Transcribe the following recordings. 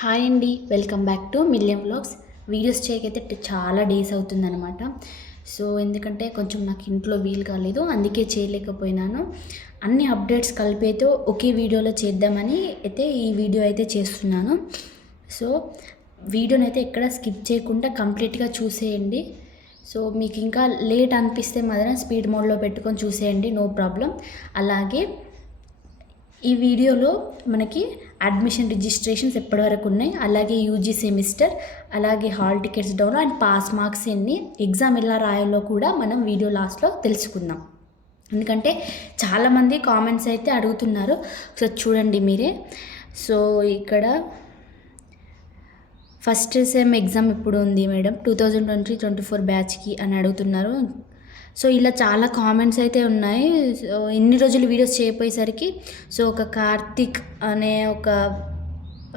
Hi అండి, welcome back to మిలియం vlogs. Videos చేయకైతే చాలా డేస్ అవుతుందన్నమాట. సో ఎందుకంటే కొంచెం నాకు ఇంట్లో వీలు కాలేదు, అందుకే చేయలేకపోయినాను. అన్ని అప్డేట్స్ కలిపేతో ఒకే వీడియోలో చేద్దామని అయితే ఈ వీడియో అయితే చేస్తున్నాను. సో వీడియోని అయితే ఎక్కడ స్కిప్ చేయకుండా కంప్లీట్గా చూసేయండి. సో మీకు ఇంకా లేట్ అనిపిస్తే మాత్రం స్పీడ్ మోడ్లో పెట్టుకొని చూసేయండి, నో ప్రాబ్లం. అలాగే ఈ వీడియోలో మనకి అడ్మిషన్ రిజిస్ట్రేషన్స్ ఎప్పటివరకు ఉన్నాయి, అలాగే యూజీ సెమిస్టర్, అలాగే hall tickets down and pass marks ఎన్ని, ఎగ్జామ్ ఎలా రాయాలో కూడా మనం వీడియో లాస్ట్లో తెలుసుకుందాం. ఎందుకంటే చాలామంది కామెంట్స్ అయితే అడుగుతున్నారు. సో చూడండి మీరే. సో ఇక్కడ ఫస్ట్ సెమ్ ఎగ్జామ్ ఎప్పుడు ఉంది మేడం 2020-24 బ్యాచ్కి అని అడుగుతున్నారు. సో ఇలా చాలా కామెంట్స్ అయితే ఉన్నాయి. సో ఎన్ని రోజులు వీడియోస్ చేయపోయేసరికి సో ఒక కార్తిక్ అనే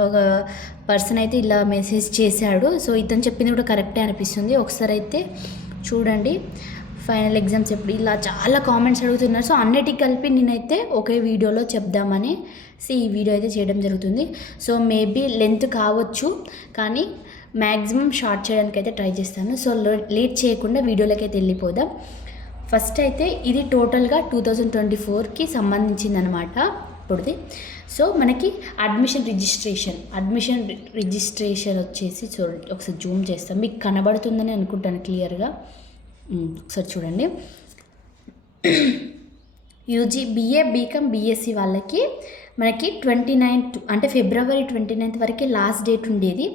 ఒక పర్సన్ అయితే ఇలా మెసేజ్ చేశాడు. సో ఇతను చెప్పింది కూడా కరెక్టే అనిపిస్తుంది. ఒకసారి అయితే చూడండి, ఫైనల్ ఎగ్జామ్స్ ఎప్పుడు, ఇలా చాలా కామెంట్స్ అడుగుతున్నారు. సో అన్నిటికి కలిపి నేనైతే ఒకే వీడియోలో చెప్దామని ఈ వీడియో అయితే చేయడం జరుగుతుంది. సో మేబీ లెంత్ కావచ్చు, కానీ మ్యాక్సిమం షార్ట్ చేయడానికి అయితే ట్రై చేస్తాను. సో లేట్ చేయకుండా వీడియోలోకి అయితే వెళ్ళిపోదాం. ఫస్ట్ అయితే ఇది టోటల్గా 2024కి సంబంధించిందనమాట ఇప్పుడుది. సో మనకి అడ్మిషన్ రిజిస్ట్రేషన్ వచ్చేసి చూడండి, ఒకసారి జూమ్ చేస్తాం, మీకు కనబడుతుందని అనుకుంటాను క్లియర్గా. ఒకసారి చూడండి. యూజీ బీఏ బీకామ్ బీఎస్సీ వాళ్ళకి మనకి 29 అంటే ఫిబ్రవరి 29 వరకు లాస్ట్ డేట్ ఉండేది.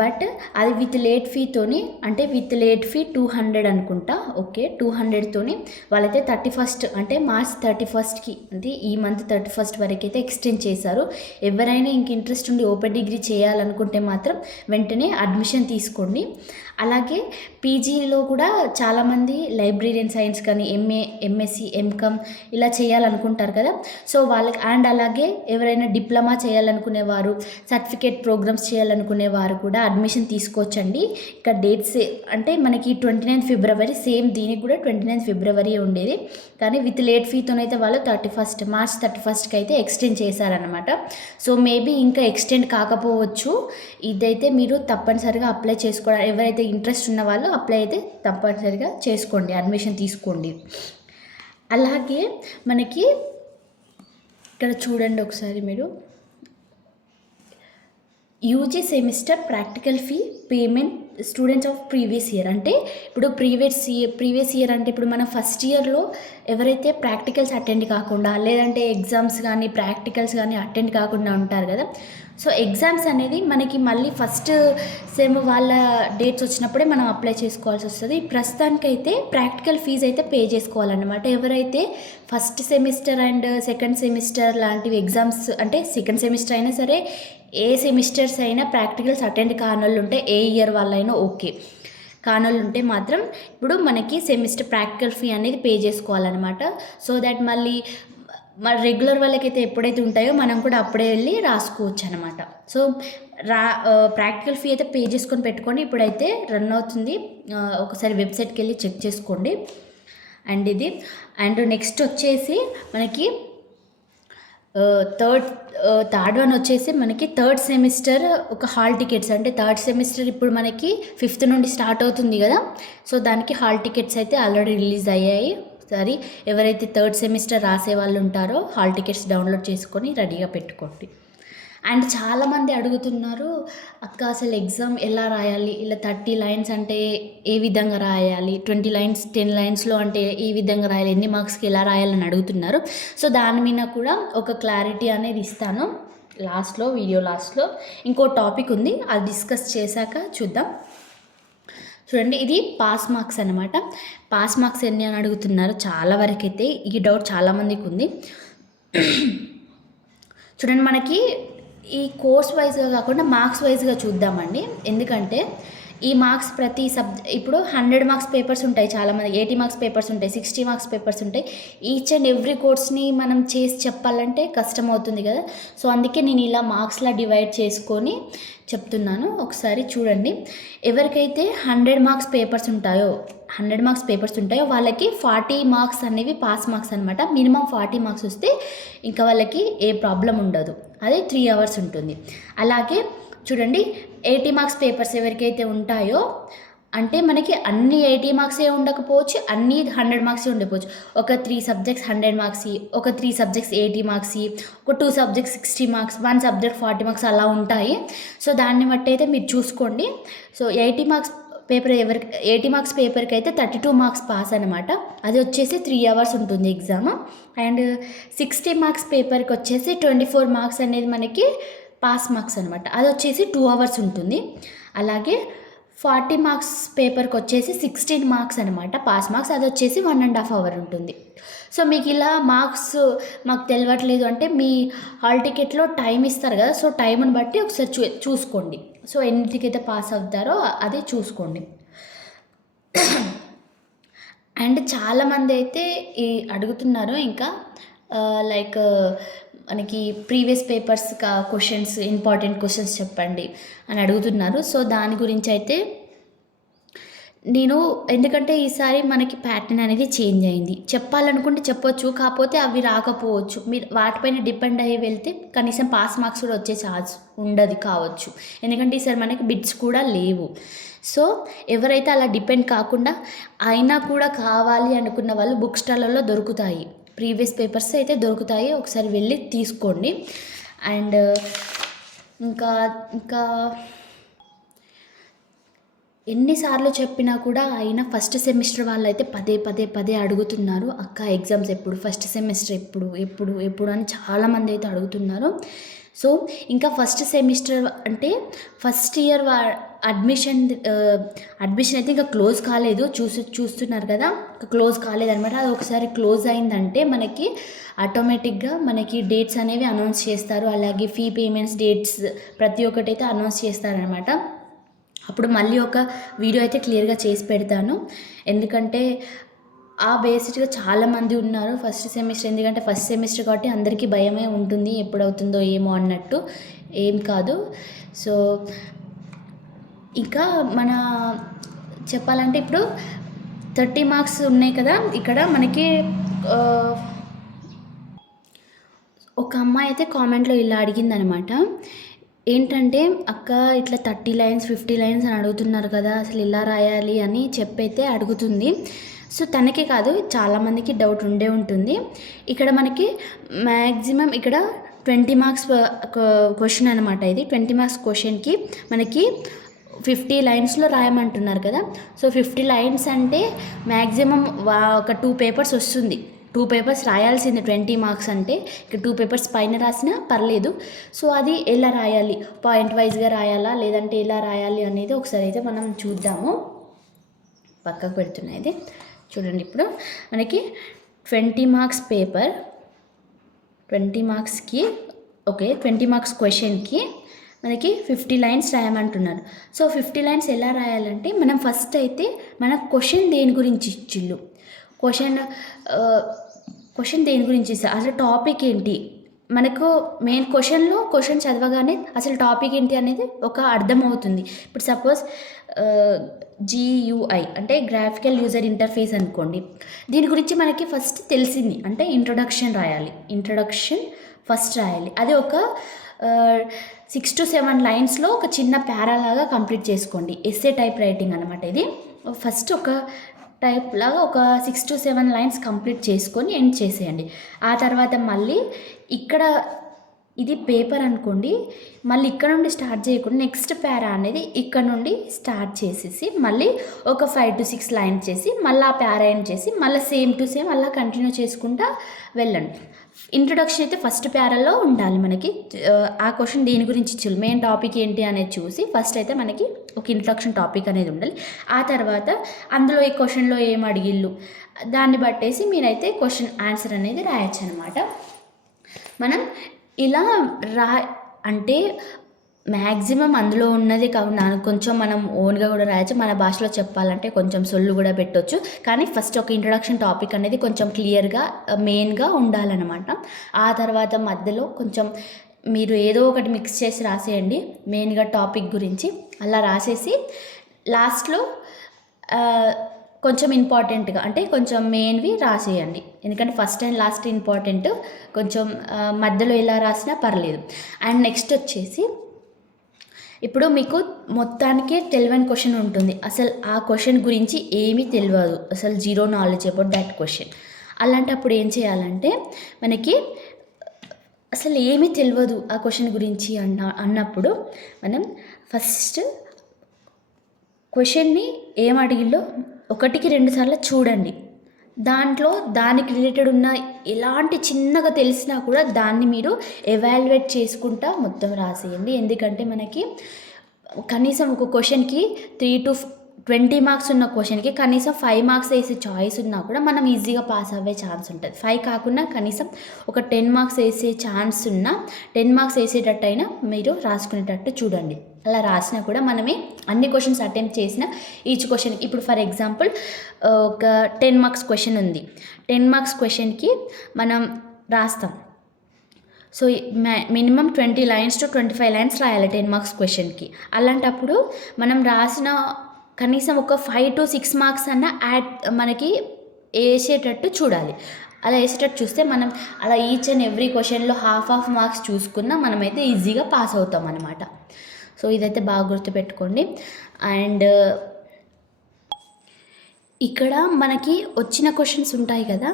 బట్ అది విత్ లేట్ ఫీతోని, అంటే విత్ లేట్ ఫీ 200 అనుకుంటా. ఓకే, 200తోని వాళ్ళైతే 31 అంటే మార్చ్ 31కి, అంటే ఈ మంత్ 31 వరకు అయితే ఎక్స్టెండ్ చేశారు. ఎవరైనా ఇంక ఇంట్రెస్ట్ ఉండి ఓపెన్ డిగ్రీ చేయాలనుకుంటే మాత్రం వెంటనే అడ్మిషన్ తీసుకోండి. అలాగే పీజీలో కూడా చాలామంది లైబ్రేరియన్ సైన్స్ కానీ ఎంఎస్సి ఎంకామ్ ఇలా చేయాలనుకుంటారు కదా. సో వాళ్ళకి అండ్ అలాగే ఎవరైనా డిప్లొమా చేయాలనుకునేవారు, సర్టిఫికేట్ ప్రోగ్రామ్స్ చేయాలనుకునేవారు కూడా అడ్మిషన్ తీసుకోవచ్చండి. ఇక్కడ డేట్స్ అంటే మనకి 29 ఫిబ్రవరి, సేమ్ దీనికి కూడా 29 ఫిబ్రవరి ఉండేది. కానీ విత్ లేట్ ఫీతోనైతే వాళ్ళు మార్చ్ 31కి అయితే ఎక్స్టెండ్ చేశారనమాట. సో మేబీ ఇంకా ఎక్స్టెండ్ కాకపోవచ్చు. ఇదైతే మీరు తప్పనిసరిగా అప్లై చేసుకోవడం, ఎవరైతే ఇంట్రెస్ట్ ఉన్న వాళ్ళు అప్లై అయితే తప్పనిసరిగా చేసుకోండి, అడ్మిషన్ తీసుకోండి. అలాగే మనకి ఇక్కడ చూడండి ఒకసారి మీరు, UG semester practical fee payment students of previous year. అంటే ఇప్పుడు ప్రీవియస్ ఇయర్ అంటే ఇప్పుడు మన ఫస్ట్ ఇయర్లో ఎవరైతే ప్రాక్టికల్స్ అటెండ్ కాకుండా, లేదంటే ఎగ్జామ్స్ కానీ ప్రాక్టికల్స్ కానీ అటెండ్ కాకుండా ఉంటారు కదా. సో ఎగ్జామ్స్ అనేది మనకి మళ్ళీ ఫస్ట్ సెమ్ వాళ్ళ డేట్స్ వచ్చినప్పుడే మనం అప్లై చేసుకోవాల్సి వస్తుంది. ప్రస్తుతానికైతే ప్రాక్టికల్ ఫీజు అయితే పే చేసుకోవాలన్నమాట. ఎవరైతే first semester and second semester లాంటివి ఎగ్జామ్స్, అంటే సెకండ్ సెమిస్టర్ అయినా సరే, ఏ సెమిస్టర్స్ అయినా ప్రాక్టికల్స్ అటెండ్ కానోళ్ళు ఉంటే, ఏ ఇయర్ వాళ్ళైనా ఓకే, కానోళ్ళు ఉంటే మాత్రం ఇప్పుడు మనకి సెమిస్టర్ ప్రాక్టికల్ ఫీ అనేది పే చేసుకోవాలన్నమాట. సో దట్ మళ్ళీ రెగ్యులర్ వాళ్ళకైతే ఎప్పుడైతే ఉంటాయో మనం కూడా అప్పుడే వెళ్ళి రాసుకోవచ్చు అనమాట. సో ప్రాక్టికల్ ఫీ అయితే పే చేసుకొని పెట్టుకోండి. ఇప్పుడైతే రన్ అవుతుంది, ఒకసారి వెబ్సైట్కి వెళ్ళి చెక్ చేసుకోండి. అండ్ ఇది అండ్ నెక్స్ట్ వచ్చేసి మనకి థర్డ్ వన్ వచ్చేసి మనకి థర్డ్ సెమిస్టర్ ఒక హాల్ టికెట్స్, అంటే థర్డ్ సెమిస్టర్ ఇప్పుడు మనకి 5th నుండి స్టార్ట్ అవుతుంది కదా. సో దానికి హాల్ టికెట్స్ అయితే ఆల్రెడీ రిలీజ్ అయ్యాయి. సరే, ఎవరైతే థర్డ్ సెమిస్టర్ రాసే వాళ్ళు ఉంటారో హాల్ టికెట్స్ డౌన్లోడ్ చేసుకొని రెడీగా పెట్టుకోండి. అండ్ చాలామంది అడుగుతున్నారు, అక్క అసలు ఎగ్జామ్ ఎలా రాయాలి, ఇలా 30 లైన్స్ అంటే ఏ విధంగా రాయాలి, 20 లైన్స్ 10 లైన్స్లో అంటే ఏ విధంగా రాయాలి, ఎన్ని మార్క్స్కి ఎలా రాయాలని అడుగుతున్నారు. సో దాని మీద కూడా ఒక క్లారిటీ అనేది ఇస్తాను వీడియో లాస్ట్లో. ఇంకో టాపిక్ ఉంది, అది డిస్కస్ చేశాక చూద్దాం. చూడండి, ఇది పాస్ మార్క్స్ అనమాట. పాస్ మార్క్స్ ఎన్ని అని అడుగుతున్నారు చాలా వరకు అయితే. ఈ డౌట్ చాలామందికి ఉంది. చూడండి, మనకి ఈ కోర్స్ వైజ్గా కాకుండా మార్క్స్ వైజ్గా చూద్దామండి. ఎందుకంటే ఈ మార్క్స్ ప్రతి ఇప్పుడు 100 మార్క్స్ పేపర్స్ ఉంటాయి, చాలామంది 80 మార్క్స్ పేపర్స్ ఉంటాయి, 60 మార్క్స్ పేపర్స్ ఉంటాయి. ఈచ్ అండ్ ఎవ్రీ కోర్స్ని మనం చేసి చెప్పాలంటే కష్టం అవుతుంది కదా. సో అందుకే నేను ఇలా మార్క్స్లా డివైడ్ చేసుకొని చెప్తున్నాను. ఒకసారి చూడండి, ఎవరికైతే 100 మార్క్స్ పేపర్స్ ఉంటాయో వాళ్ళకి 40 మార్క్స్ అనేవి పాస్ మార్క్స్ అనమాట. మినిమం 40 మార్క్స్ వస్తే ఇంకా వాళ్ళకి ఏ ప్రాబ్లం ఉండదు. అదే 3 hours ఉంటుంది. అలాగే చూడండి 80 మార్క్స్ పేపర్స్ ఎవరికైతే ఉంటాయో అంటే మనకి అన్ని 80 మార్క్సే ఉండకపోవచ్చు, అన్నీ 100 మార్క్సే ఉండకపోవచ్చు. ఒక 3 సబ్జెక్ట్స్ 100 మార్క్స్, ఒక 3 సబ్జెక్ట్స్ 80 మార్క్స్, ఒక 2 సబ్జెక్ట్స్ 60 మార్క్స్, 1 సబ్జెక్ట్ 40 మార్క్స్ అలా ఉంటాయి. సో దాన్ని బట్టి అయితే మీరు చూసుకోండి. సో 80 మార్క్స్ పేపర్ 80 మార్క్స్ పేపర్కి అయితే 32 మార్క్స్ పాస్ అనమాట. అది వచ్చేసి 3 అవర్స్ ఉంటుంది ఎగ్జామ్. అండ్ 60 మార్క్స్ పేపర్కి వచ్చేసి 24 మార్క్స్ అనేది మనకి పాస్ మార్క్స్ అనమాట. అది వచ్చేసి 2 అవర్స్ ఉంటుంది. అలాగే 40 మార్క్స్ పేపర్కి వచ్చేసి 16 మార్క్స్ అనమాట పాస్ మార్క్స్. అది వచ్చేసి 1.5 అవర్ ఉంటుంది. సో మీకు ఇలా మార్క్స్ మాకు తెలియట్లేదు అంటే మీ హాల్ టికెట్లో టైం ఇస్తారు కదా, సో టైంని బట్టి ఒకసారి చూసుకోండి. సో ఎన్నిటికైతే పాస్ అవుతారో అదే చూసుకోండి. అండ్ చాలామంది అయితే అడుగుతున్నారు ఇంకా లైక్ మనకి previous papers questions, important questions చెప్పండి అని అడుగుతున్నారు. సో దాని గురించి అయితే నేను ఎందుకంటే ఈసారి మనకి ప్యాటర్న్ అనేది చేంజ్ అయింది. చెప్పాలనుకుంటే చెప్పొచ్చు, కాకపోతే అవి రాకపోవచ్చు. మీరు వాటిపైన డిపెండ్ అయ్యి వెళ్తే కనీసం పాస్ మార్క్స్ కూడా వచ్చే ఛాన్స్ ఉండదు కావచ్చు. ఎందుకంటే ఈసారి మనకి బిట్స్ కూడా లేవు. సో ఎవరైతే అలా డిపెండ్ కాకుండా అయినా కూడా కావాలి అనుకున్న వాళ్ళు బుక్ స్టాల్లో దొరుకుతాయి, ప్రీవియస్ పేపర్స్ అయితే దొరుకుతాయి, ఒకసారి వెళ్ళి తీసుకోండి. అండ్ ఇంకా ఎన్నిసార్లు చెప్పినా కూడా అయినా ఫస్ట్ సెమిస్టర్ వాళ్ళు అయితే పదే అడుగుతున్నారు, అక్క ఎగ్జామ్స్ ఎప్పుడు, ఫస్ట్ సెమిస్టర్ ఎప్పుడు అని చాలామంది అయితే అడుగుతున్నారు. సో ఇంకా ఫస్ట్ సెమిస్టర్ అంటే ఫస్ట్ ఇయర్ అడ్మిషన్ అయితే ఇంకా క్లోజ్ కాలేదు, చూస్తున్నారు కదా, క్లోజ్ కాలేదనమాట. అది ఒకసారి క్లోజ్ అయిందంటే మనకి ఆటోమేటిక్గా మనకి డేట్స్ అనేవి అనౌన్స్ చేస్తారు. అలాగే ఫీ పేమెంట్స్ డేట్స్ ప్రతి ఒక్కటి అయితే అనౌన్స్ చేస్తారనమాట. అప్పుడు మళ్ళీ ఒక వీడియో అయితే క్లియర్గా చేసి పెడతాను. ఎందుకంటే బేసిక్గా చాలామంది ఉన్నారు ఫస్ట్ సెమిస్టర్, ఎందుకంటే ఫస్ట్ సెమిస్టర్ కాబట్టి అందరికీ భయమే ఉంటుంది ఎప్పుడవుతుందో ఏమో అన్నట్టు. ఏం కాదు. సో ఇంకా మన చెప్పాలంటే ఇప్పుడు 30 మార్క్స్ ఉన్నాయి కదా, ఇక్కడ మనకి ఒక అమ్మాయి అయితే కామెంట్లో ఇలా అడిగిందనమాట. ఏంటంటే అక్క ఇట్లా 30 లైన్స్ 50 లైన్స్ అని అడుగుతున్నారు కదా, అసలు ఇలా రాయాలి అని చెప్పైతే అడుగుతుంది. సో తనకే కాదు చాలామందికి డౌట్ ఉంటుంది. ఇక్కడ మనకి మ్యాక్సిమం ఇక్కడ 20 మార్క్స్ క్వశ్చన్ అనమాట. ఇది 20 మార్క్స్ క్వశ్చన్కి మనకి 50 లైన్స్లో రాయమంటున్నారు కదా. సో 50 లైన్స్ అంటే మ్యాక్సిమం ఒక 2 పేపర్స్ వస్తుంది. 2 పేపర్స్ రాయాల్సింది 20 మార్క్స్ అంటే, ఇక 2 పేపర్స్ పైన రాసినా పర్లేదు. సో అది ఎలా రాయాలి, పాయింట్ వైజ్గా రాయాలా లేదంటే ఎలా రాయాలి అనేది ఒకసారి అయితే మనం చూద్దాము. పక్కకు పెడుతున్నది చూడండి. ఇప్పుడు మనకి 20 మార్క్స్ పేపర్, 20 మార్క్స్కి 20 మార్క్స్ క్వశ్చన్కి మనకి 50 లైన్స్ రాయమంటున్నారు. సో 50 లైన్స్ ఎలా రాయాలంటే మనం ఫస్ట్ అయితే మన క్వశ్చన్ దేని గురించి ఇచ్చిళ్ళు, క్వశ్చన్ దేని గురించి ఇస్తారు, అసలు టాపిక్ ఏంటి, మనకు మెయిన్ క్వశ్చన్ చదవగానే అసలు టాపిక్ ఏంటి అనేది ఒక అర్థమవుతుంది. ఇప్పుడు సపోజ్ GUI అంటే గ్రాఫికల్ యూజర్ ఇంటర్ఫేస్ అనుకోండి, దీని గురించి మనకి ఫస్ట్ తెలిసింది అంటే ఇంట్రొడక్షన్ ఫస్ట్ రాయాలి. అది ఒక 6 to 7 లైన్స్లో ఒక చిన్న ప్యారాలాగా కంప్లీట్ చేసుకోండి. ఎస్సే టైప్ రైటింగ్ అనమాట. ఇది ఫస్ట్ ఒక టైప్ లాగా ఒక 6 to 7 లైన్స్ కంప్లీట్ చేసుకొని ఎండ్ చేసేయండి. ఆ తర్వాత మళ్ళీ ఇక్కడ ఇది పేపర్ అనుకోండి, మళ్ళీ ఇక్కడ నుండి స్టార్ట్ చేయకుండా నెక్స్ట్ ప్యారా అనేది ఇక్కడ నుండి స్టార్ట్ చేసేసి మళ్ళీ ఒక 5 to 6 లైన్స్ చేసి మళ్ళీ ఆ ప్యారా ఎండ్ చేసి మళ్ళీ సేమ్ టు సేమ్ అలా కంటిన్యూ చేసుకుంటా వెళ్ళండి. ఇంట్రొడక్షన్ అయితే ఫస్ట్ ప్యారాలో ఉండాలి. మనకి ఆ క్వశ్చన్ దేని గురించి ఇచ్చారు, మెయిన్ టాపిక్ ఏంటి అనేది చూసి ఫస్ట్ అయితే మనకి ఒక ఇంట్రొడక్షన్ టాపిక్ అనేది ఉండాలి. ఆ తర్వాత అందులో ఈ క్వశ్చన్లో ఏం అడిగిళ్ళు దాన్ని బట్టేసి మీరైతే క్వశ్చన్ ఆన్సర్ అనేది రాయొచ్చు అనమాట. మనం ఇలా అంటే మ్యాక్సిమం అందులో ఉన్నది కాకుండా కొంచెం మనం ఓన్గా కూడా రాయొచ్చు. మన భాషలో చెప్పాలంటే కొంచెం సొల్లు కూడా పెట్టవచ్చు. కానీ ఫస్ట్ ఒక ఇంట్రొడక్షన్ టాపిక్ అనేది కొంచెం క్లియర్గా మెయిన్గా ఉండాలన్నమాట. ఆ తర్వాత మధ్యలో కొంచెం మీరు ఏదో ఒకటి మిక్స్ చేసి రాసేయండి మెయిన్గా టాపిక్ గురించి. అలా రాసేసి లాస్ట్లో కొంచెం ఇంపార్టెంట్గా అంటే కొంచెం మెయిన్వి రాసేయండి. ఎందుకంటే ఫస్ట్ అండ్ లాస్ట్ ఇంపార్టెంట్, కొంచెం మధ్యలో ఎలా రాసినా పర్లేదు. అండ్ నెక్స్ట్ వచ్చేసి ఇప్పుడు మీకు మొత్తానికే తెలియని క్వశ్చన్ ఉంటుంది, అసలు ఆ క్వశ్చన్ గురించి ఏమీ తెలియదు, అసలు zero knowledge about that question. అలాంటప్పుడు ఏం చేయాలంటే మనకి అసలు ఏమీ తెలియదు ఆ క్వశ్చన్ గురించి అన్నప్పుడు మనం ఫస్ట్ క్వశ్చన్ని ఏం అడిగిల్లో 1-2 సార్లు చూడండి. దాంట్లో దానికి రిలేటెడ్ ఉన్న ఎలాంటి చిన్నగా తెలిసినా కూడా దాన్ని మీరు ఎవాల్యుయేట్ చేసుకుంటా మొత్తం రాసేయండి. ఎందుకంటే మనకి కనీసం ఒక క్వశ్చన్కి 3-20 మార్క్స్ ఉన్న క్వశ్చన్కి కనీసం 5 మార్క్స్ వేసే చాయిస్ ఉన్నా కూడా మనం ఈజీగా పాస్ అవ్వే ఛాన్స్ ఉంటుంది. 5 కాకుండా కనీసం ఒక 10 మార్క్స్ వేసే ఛాన్స్ ఉన్నా 10 మార్క్స్ వేసేటట్టు అయినా మీరు రాసుకునేటట్టు చూడండి. అలా రాసినా కూడా మనమే అన్ని క్వశ్చన్స్ అటెంప్ట్ చేసిన ఈచ్ క్వశ్చన్, ఇప్పుడు ఫర్ ఎగ్జాంపుల్ ఒక 10 మార్క్స్ క్వశ్చన్ ఉంది, 10 మార్క్స్ క్వశ్చన్కి మనం రాస్తాం. So minimum 20 lines to 25 lines రాయాలి 10 మార్క్స్ క్వశ్చన్కి. అలాంటప్పుడు మనం రాసిన కనీసం ఒక 5 to 6 మార్క్స్ అన్న మనకి వేసేటట్టు చూడాలి. అలా వేసేటట్టు చూస్తే మనం అలా ఈచ్ అండ్ ఎవ్రీ క్వశ్చన్లో హాఫ్ మార్క్స్ చూసుకున్నా మనమైతే ఈజీగా పాస్ అవుతాం అనమాట. సో ఇదైతే బాగా గుర్తుపెట్టుకోండి. అండ్ ఇక్కడ మనకి వచ్చిన క్వశ్చన్స్ ఉంటాయి కదా,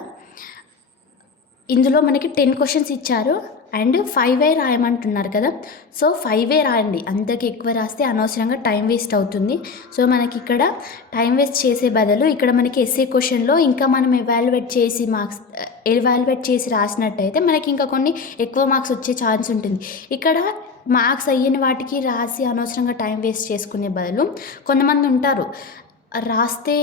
ఇందులో మనకి 10 క్వశ్చన్స్ ఇచ్చారు అండ్ 5 రాయమంటున్నారు కదా. సో 5 రాయండి, అంతకు ఎక్కువ రాస్తే అనవసరంగా టైం వేస్ట్ అవుతుంది. సో మనకి ఇక్కడ టైం వేస్ట్ చేసే బదులు ఇక్కడ మనకి ఎస్ఏ క్వశ్చన్లో ఇంకా మనం ఎవాల్యుయేట్ చేసి రాసినట్టయితే మనకి ఇంకా కొన్ని ఎక్కువ మార్క్స్ వచ్చే ఛాన్స్ ఉంటుంది. ఇక్కడ మార్క్స్ అయ్యని వాటికి రాసి అనవసరంగా టైం వేస్ట్ చేసుకునే బదులు కొంతమంది ఉంటారు రాస్తే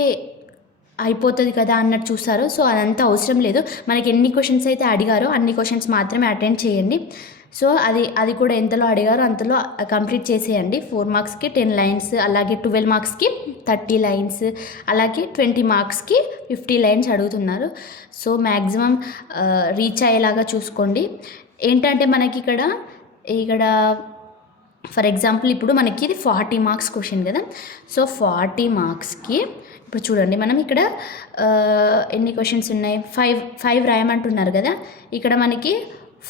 అయిపోతుంది కదా అన్నట్టు చూస్తారు. సో అదంతా అవసరం లేదు, మనకి ఎన్ని క్వశ్చన్స్ అయితే అడిగారో అన్ని క్వశ్చన్స్ మాత్రమే అటెండ్ చేయండి. సో అది కూడా ఎంతలో అడిగారో అంతలో కంప్లీట్ చేసేయండి. 4 మార్క్స్కి 10 lines, అలాగే 12 మార్క్స్కి 30 lines, అలాగే 20 మార్క్స్కి 50 lines అడుగుతున్నారు. సో మ్యాక్సిమం రీచ్ అయ్యేలాగా చూసుకోండి. ఏంటంటే మనకి ఇక్కడ ఫర్ ఎగ్జాంపుల్ ఇప్పుడు మనకి ఇది 40 మార్క్స్ క్వశ్చన్ కదా. సో 40 మార్క్స్కి ఇప్పుడు చూడండి మనం ఇక్కడ ఎన్ని క్వశ్చన్స్ ఉన్నాయి, 5 రాయమంటున్నారు కదా. ఇక్కడ మనకి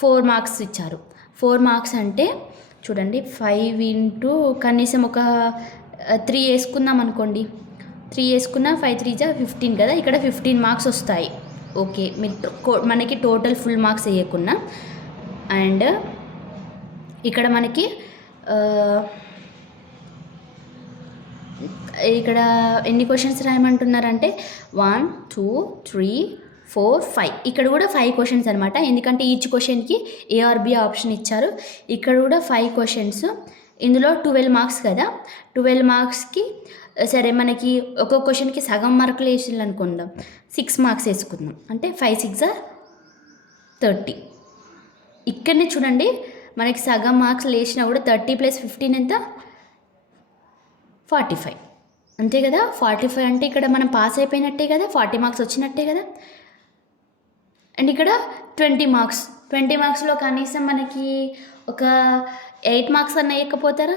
4 మార్క్స్ ఇచ్చారు. 4 మార్క్స్ అంటే చూడండి 5 into కనీసం ఒక 3 వేసుకుందాం అనుకోండి. 3 వేసుకున్నా 5 3 15 కదా. ఇక్కడ 15 మార్క్స్ వస్తాయి. ఓకే, మీరు మనకి టోటల్ ఫుల్ మార్క్స్ వేయకున్నా. అండ్ ఇక్కడ మనకి ఇక్కడ ఎన్ని క్వశ్చన్స్ రాయమంటున్నారంటే 1 2 3 4 5. ఇక్కడ కూడా 5 క్వశ్చన్స్ అనమాట, ఎందుకంటే ఈచ్ క్వశ్చన్కి ఏ ఆర్ బి ఆప్షన్ ఇచ్చారు. ఇక్కడ కూడా 5 క్వశ్చన్స్, ఇందులో 12 మార్క్స్ కదా. 12 మార్క్స్కి సరే మనకి ఒక్కొక్క క్వశ్చన్కి సగం మార్కులు వేసింది అనుకుందాం, 6 మార్క్స్ వేసుకుందాం. అంటే 5 6 30. ఇక్కడనే చూడండి మనకి సగం మార్క్స్ వేసినా కూడా 30 + 15 ఎంత, 45. అంతే కదా. 45 అంటే ఇక్కడ మనం పాస్ అయిపోయినట్టే కదా, 40 మార్క్స్ వచ్చినట్టే కదా. అండ్ ఇక్కడ 20 మార్క్స్, 20 మార్క్స్లో కనీసం మనకి ఒక 8 మార్క్స్ అన్న వేయకపోతారా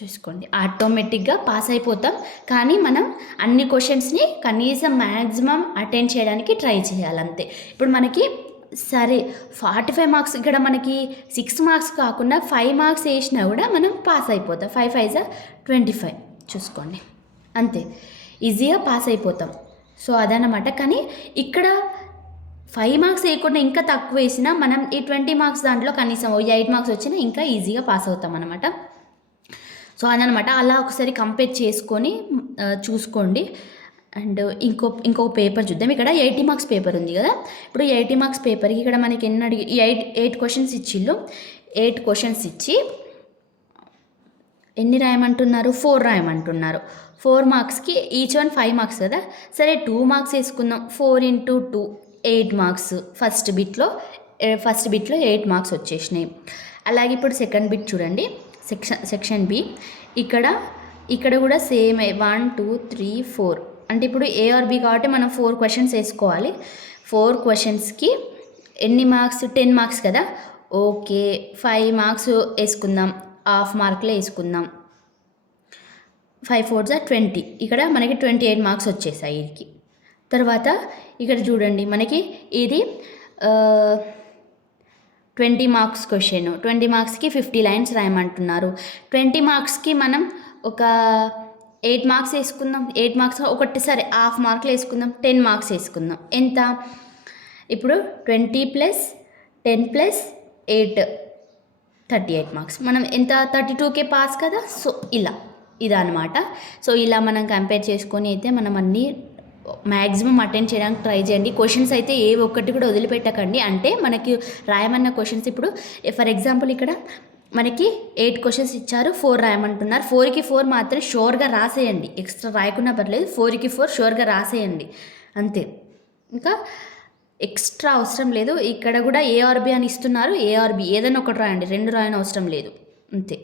చూసుకోండి, ఆటోమేటిక్గా పాస్ అయిపోతాం. కానీ మనం అన్ని క్వశ్చన్స్ని కనీసం మ్యాక్సిమం అటెండ్ చేయడానికి ట్రై చేయాలి అంతే. ఇప్పుడు మనకి సరే 45 మార్క్స్, ఇక్కడ మనకి 6 మార్క్స్ కాకుండా 5 మార్క్స్ వేసినా కూడా మనం పాస్ అయిపోతాం. 5 5 25 చూసుకోండి, అంతే ఈజీగా పాస్ అయిపోతాం. సో అదనమాట. కానీ ఇక్కడ 5 మార్క్స్ వేయకుండా ఇంకా తక్కువ వేసినా మనం ఈ 20 మార్క్స్ దాంట్లో కనీసం 8 మార్క్స్ వచ్చినా ఇంకా ఈజీగా పాస్ అవుతాం అనమాట. సో అదనమాట. అలా ఒకసారి కంపేర్ చేసుకొని చూసుకోండి. అండ్ ఇంకో పేపర్ చూద్దాం. ఇక్కడ 80 మార్క్స్ పేపర్ ఉంది కదా. ఇప్పుడు 80 మార్క్స్ పేపర్కి ఇక్కడ మనకి ఎన్ని అడిగి 8 క్వశ్చన్స్ ఇచ్చిళ్ళు. 8 క్వశ్చన్స్ ఇచ్చి ఎన్ని రాయమంటున్నారు, 4 రాయమంటున్నారు. 4 మార్క్స్కి ఈచ్ వన్ 5 మార్క్స్ కదా. సరే 2 మార్క్స్ వేసుకుందాం. 4 into 2 8 మార్క్స్. ఫస్ట్ బిట్లో 8 మార్క్స్ వచ్చేసినాయి. అలాగే ఇప్పుడు సెకండ్ బిట్ చూడండి, సెక్షన్ బి. ఇక్కడ కూడా సేమ్ 1 2 3 4. అంటే ఇప్పుడు ఏ ఆర్ బి కాబట్టి మనం 4 క్వశ్చన్స్ వేసుకోవాలి. 4 క్వశ్చన్స్కి ఎన్ని మార్క్స్, 10 మార్క్స్ కదా. ఓకే, 5 మార్క్స్ వేసుకుందాం, హాఫ్ మార్క్లో వేసుకుందాం. 5 4 20. ఇక్కడ మనకి 28 మార్క్స్ వచ్చేసాయి వీరికి. తర్వాత ఇక్కడ చూడండి మనకి ఇది 20 మార్క్స్ క్వశ్చన్, 20 మార్క్స్కి 50 లైన్స్ రాయమంటున్నారు. 20 మార్క్స్కి మనం ఒక 8 మార్క్స్ వేసుకుందాం. 8 మార్క్స్ ఒకటిసారి హాఫ్ మార్కులు వేసుకుందాం. 10 మార్క్స్ వేసుకుందాం. ఎంత ఇప్పుడు 20 + 10 + 8 38 మార్క్స్. మనం ఎంత 32కే పాస్ కదా. సో ఇదన్నమాట. సో ఇలా మనం కంపేర్ చేసుకొని అయితే మనం అన్నీ మ్యాక్సిమం అటెండ్ చేయడానికి ట్రై చేయండి. క్వశ్చన్స్ అయితే ఏ ఒక్కటి కూడా వదిలిపెట్టకండి. అంటే మనకి రాయమన్న క్వశ్చన్స్ ఇప్పుడు ఫర్ ఎగ్జాంపుల్ ఇక్కడ మనకి 8 క్వశ్చన్స్ ఇచ్చారు, 4 రాయమంటున్నారు. 4కి 4 మాత్రం షూర్గా రాసేయండి. ఎక్స్ట్రా రాయకున్నా పర్లేదు, 4కి 4 షూర్గా రాసేయండి అంతే. ఇంకా ఎక్స్ట్రా అవసరం లేదు. ఇక్కడ కూడా ఏఆర్బి అని ఇస్తున్నారు. ఏఆర్బి ఏదైనా ఒకటి రాయండి, 2 రాయని అవసరం లేదు అంతే.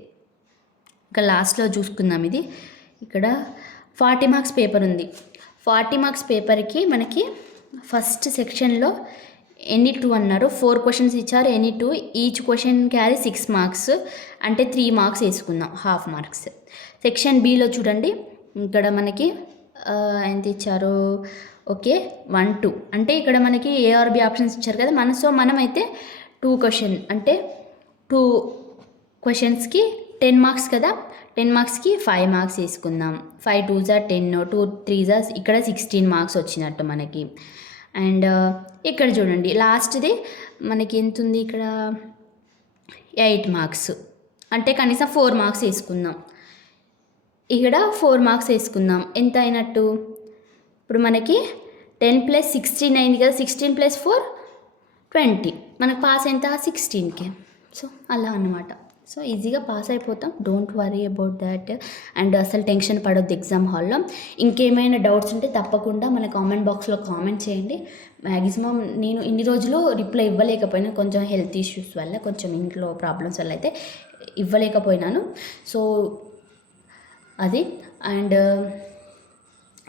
ఇంకా లాస్ట్లో చూసుకుందాం. ఇది ఇక్కడ 40 మార్క్స్ పేపర్ ఉంది. 40 మార్క్స్ పేపర్కి మనకి ఫస్ట్ సెక్షన్లో ఎనీ 2 అన్నారు. 4 క్వశ్చన్స్ ఇచ్చారు. Any 2 each question carry 6 marks, అంటే 3 మార్క్స్ వేసుకుందాం, హాఫ్ మార్క్స్. సెక్షన్ బిలో చూడండి, ఇక్కడ మనకి ఎంత ఇచ్చారు, ఓకే 1, 2 అంటే ఇక్కడ మనకి ఏఆర్బి ఆప్షన్స్ ఇచ్చారు కదా. మనమైతే 2 క్వశ్చన్ అంటే 2 క్వశ్చన్స్కి 10 మార్క్స్ కదా. 10 మార్క్స్కి 5 మార్క్స్ వేసుకుందాం. 5 2 = 10, 2 3 = ఇక్కడ 16 మార్క్స్ వచ్చినట్టు మనకి. అండ్ ఇక్కడ చూడండి లాస్ట్ది మనకి ఎంత ఉంది, ఇక్కడ 8 మార్క్స్ అంటే కనీసం 4 మార్క్స్ వేసుకుందాం. ఇక్కడ 4 మార్క్స్ వేసుకుందాం. ఎంత అయినట్టు ఇప్పుడు మనకి 10 + 16 అయింది కదా. 16 + 4 20. మనకు పాస్ ఎంత 16కి. సో అలా అన్నమాట. సో ఈజీగా పాస్ అయిపోతాం. Don't worry about that. And అసలు టెన్షన్ పడొద్దు ఎగ్జామ్ హాల్లో. ఇంకేమైనా డౌట్స్ ఉంటే తప్పకుండా మన కామెంట్ బాక్స్లో కామెంట్ చేయండి. మ్యాక్సిమం నేను ఇన్ని రోజులు రిప్లై ఇవ్వలేకపోయినా, కొంచెం హెల్త్ ఇష్యూస్ వల్ల, కొంచెం ఇంట్లో ప్రాబ్లమ్స్ వల్ల అయితే ఇవ్వలేకపోయినాను. సో అది. అండ్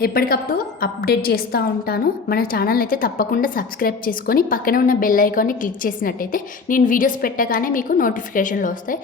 ఎప్పటికప్పుడు అప్డేట్ చేస్తూ ఉంటాను. మన ఛానల్ అయితే తప్పకుండా సబ్స్క్రైబ్ చేసుకొని పక్కనే ఉన్న బెల్ ఐకాన్ని క్లిక్ చేసినట్టయితే నేను వీడియోస్ పెట్టగానే మీకు నోటిఫికేషన్లు వస్తాయి.